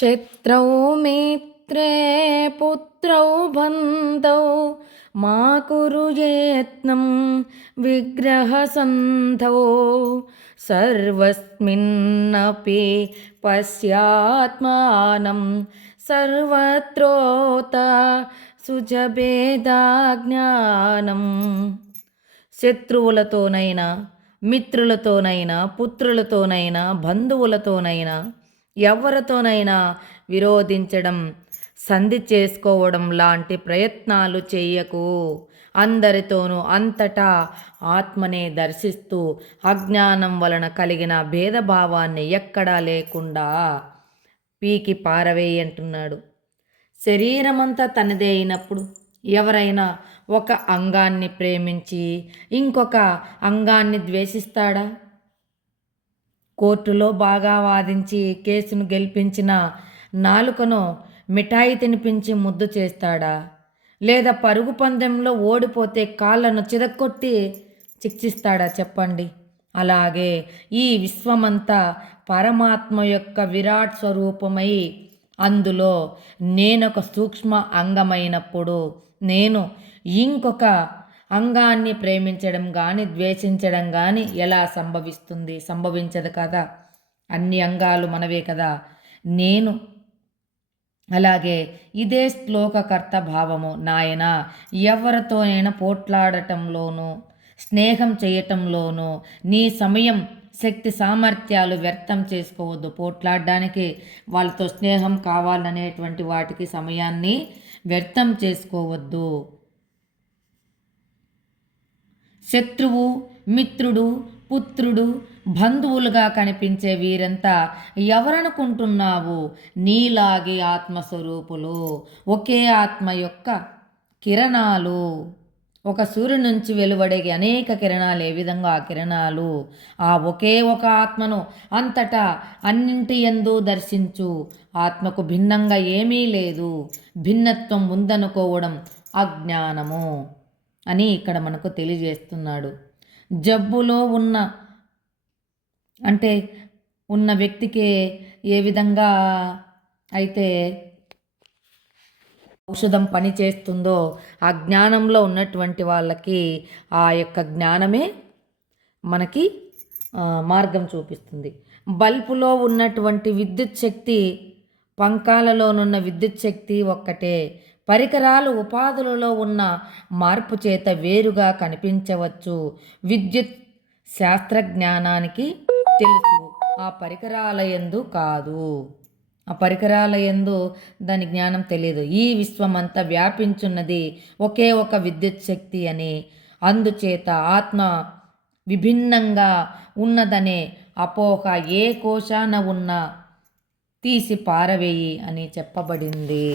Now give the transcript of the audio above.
శత్రౌ మిత్రే పుత్రౌ బంధౌ మా కురు యత్నం విగ్రహసంధౌ సర్వస్మిన్నపి పశ్యాత్మానం సర్వత్రోత సుజభేదాజ్ఞానం. శత్రువులతోనైనా మిత్రులతోనైనా పుత్రులతోనైనా బంధువులతోనైనా ఎవరితోనైనా విరోధించడం, సంధి చేసుకోవడం లాంటి ప్రయత్నాలు చెయ్యకు. అందరితోనూ అంతటా ఆత్మనే దర్శిస్తూ అజ్ఞానం వలన కలిగిన భేదభావాన్ని ఎక్కడా లేకుండా పీకి పారవేయంటున్నాడు. శరీరమంతా తనదే అయినప్పుడు ఎవరైనా ఒక అంగాన్ని ప్రేమించి ఇంకొక అంగాన్ని ద్వేషిస్తాడా? కోర్టులో బాగా వాదించి కేసును గెలిపించిన నాలుకను మిఠాయి తినిపించి ముద్దు చేస్తాడా? లేదా పరుగు పందెంలో ఓడిపోతే కాళ్ళను చితక్కొట్టి శిక్షిస్తాడా చెప్పండి? అలాగే ఈ విశ్వమంతా పరమాత్మ యొక్క విరాట్ స్వరూపమై అందులో నేనొక సూక్ష్మ అంగమైనప్పుడు నేను ఇంకొక అంగాన్ని ప్రేమించడం కానీ ద్వేషించడం కానీ ఎలా సంభవిస్తుంది? సంభవించదు కదా. అన్ని అంగాలు మనవే కదా. నేను అలాగే ఇదే శ్లోకకర్త భావము. నాయన, ఎవరితోనైనా పోట్లాడటంలోనూ స్నేహం చేయటంలోనూ నీ సమయం శక్తి సామర్థ్యాలు వ్యర్థం చేసుకోవద్దు. పోట్లాడడానికి వాళ్ళతో స్నేహం కావాలనేటువంటి వాటికి సమయాన్ని వ్యర్థం చేసుకోవద్దు. శత్రువు, మిత్రుడు, పుత్రుడు, బంధువులుగా కనిపించే వీరంతా ఎవరనుకుంటున్నావు? నీలాగే ఆత్మస్వరూపులు, ఒకే ఆత్మ యొక్క కిరణాలు. ఒక సూర్యుని నుంచి వెలువడే అనేక కిరణాలు ఏ విధంగా ఆ కిరణాలు ఆ ఒకే ఒక ఆత్మను అంతటా అన్నింటి యందు దర్శించు. ఆత్మకు భిన్నంగా ఏమీ లేదు. భిన్నత్వం ఉందనుకోవడం అజ్ఞానము అని ఇక్కడ మనకు తెలియజేస్తున్నాడు. జబ్బులో ఉన్న వ్యక్తికి ఏ విధంగా అయితే ఔషధం పనిచేస్తుందో ఆ జ్ఞానంలో ఉన్నటువంటి వాళ్ళకి ఆ యొక్క జ్ఞానమే మనకి మార్గం చూపిస్తుంది. బల్బులో ఉన్నటువంటి విద్యుత్ శక్తి, పంకాలలోనున్న విద్యుత్ శక్తి ఒక్కటే. పరికరాలు ఉపాధులలో ఉన్న మార్పు చేత వేరుగా కనిపించవచ్చు. విద్యుత్ శాస్త్రజ్ఞానానికి తెలుసు, ఆ పరికరాల యందు కాదు. ఆ పరికరాల యందు దాని జ్ఞానం తెలియదు. ఈ విశ్వమంతా వ్యాపించున్నది ఒకే ఒక విద్యుత్ శక్తి అని, అందుచేత ఆత్మ విభిన్నంగా ఉన్నదనే అపోహ ఏ కోశాన ఉన్నా తీసి పారవేయి అని చెప్పబడింది.